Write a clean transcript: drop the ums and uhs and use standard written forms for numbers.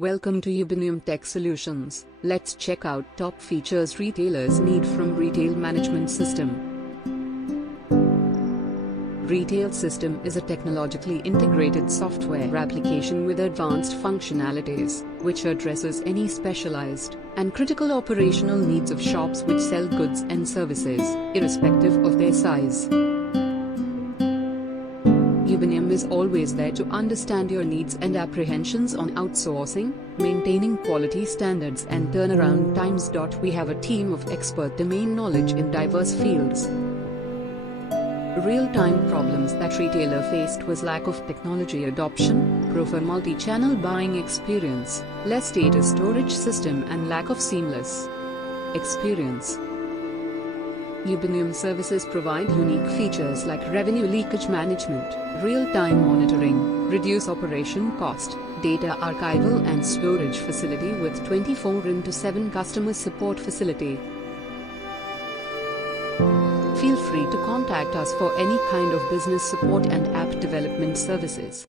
Welcome to Ubinium Tech Solutions. Let's check out top features retailers need from Retail Management System. Retail System is a technologically integrated software application with advanced functionalities, which addresses any specialized and critical operational needs of shops which sell goods and services, irrespective of their size. Ubinium is always there to understand your needs and apprehensions on outsourcing, maintaining quality standards and turnaround times. We have a team of expert domain knowledge in diverse fields. Real-time problems that retailer faced was lack of technology adoption, poor multi-channel buying experience, less data storage system and lack of seamless experience. Ubinium services provide unique features like revenue leakage management, real-time monitoring, reduce operation cost, data archival and storage facility with 24/7 customer support facility. Feel free to contact us for any kind of business support and app development services.